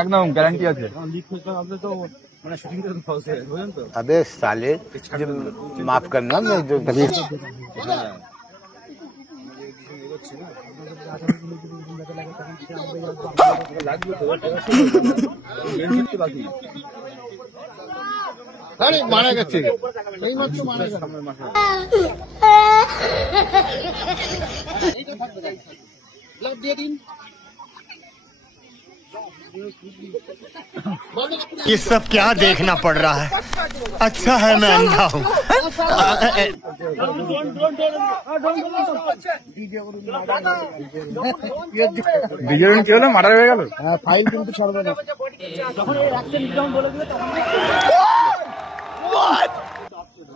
একদম গ্যারান্টি আছে। अबे साले माफ करना मैं जो আরে মারা গেছে এই মাত্র মারা গেছে। দিয়ে দিন। ये सब क्या देखना पड़ रहा है? अच्छा है मैं अंधा हूँ। কি হলো? মার্ডার হয়ে গেল। फाइल কিন্তু ছাড়বে না।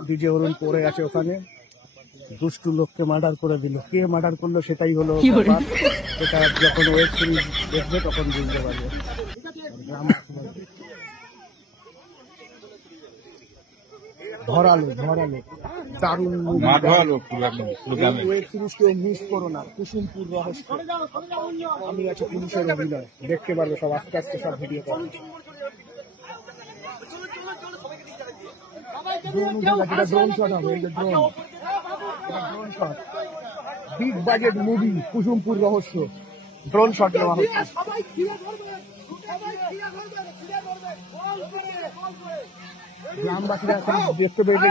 ডিজে অরুণ পড়ে আছে ওখানে, দুষ্টু লোককে মার্ডার করে দিল। কে মার্ডার করলো সেটাই হলো ব্যাপার। সেটা যখন ওয়েব সিরিজ দেখবে তখন বুঝতে পারবে। ধরালো দারুণ ওয়েব সিরিজ কেউ মিস করো না। কুসুমপুর রহস্য, আমি আছে পুলিশের অভিনয়, দেখতে পারবে সব আস্তে আস্তে সব ভিডিও পাবে। ড্রোন শট হবে, এই যে drone shot, big budget movie Kusumpur রহস্য, ড্রোন শট নেওয়া হচ্ছে। গ্রামবাসীরা এখন দেখতে পেয়েছে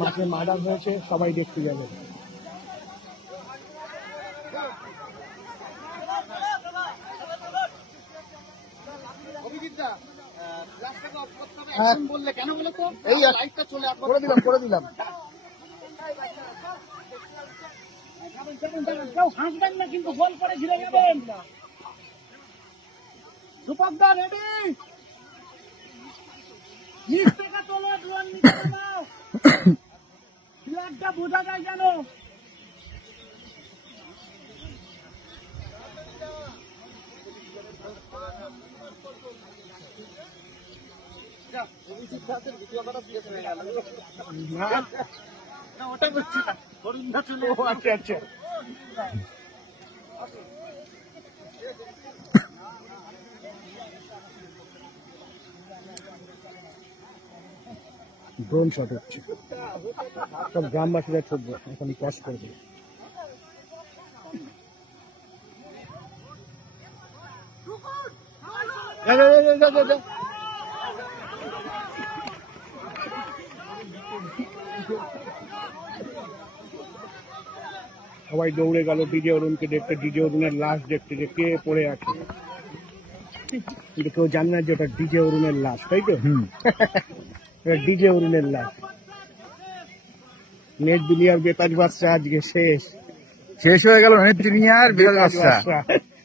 মাঠে মার্ডার হয়েছে, সবাই দেখতে যাবে। করে দিলাম হাসবেন না কিন্তু গোল করে ঘিরে যাবেন। সুপকদা রেডি, নিচ থেকে তোলো, দুয়ার নিচে নাও, ফ্ল্যাগটা বোঝা যায় যেন। ওটা করছি না, আচ্ছা ড্রোন শট হচ্ছে, সব গ্রামবাসীরা ছুটবে, এখন ক্রস করবে। সবাই দৌড়ে গেল ডিজে অরুণকে দেখতে, ডিজে অরুণের লাশ দেখতে, যে কে পড়ে আছে। কিন্তু কেউ জানে না যে ওটা ডিজে অরুণের লাশ, তাই তো? ডিজে অরুণের লাশ। নেট দুনিয়ার বেতাজ বাদশা আজকে শেষ হয়ে গেল। নেট দুনিয়ার বেতাজ বাদশা।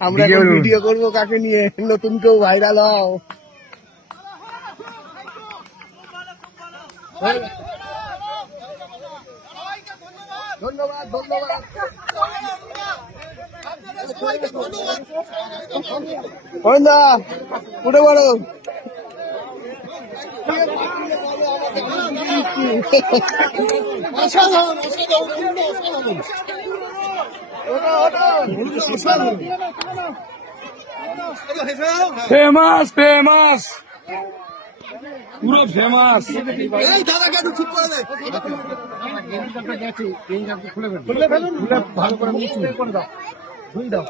আমরা ভিডিও করবো কাকে নিয়ে? নতুন কেউ ভাইরাল হও। ধন্যবাদ দা, উঠে পড়ো। ফেমাস পুরো ফেমাস। খুলে ভালো করে দাও।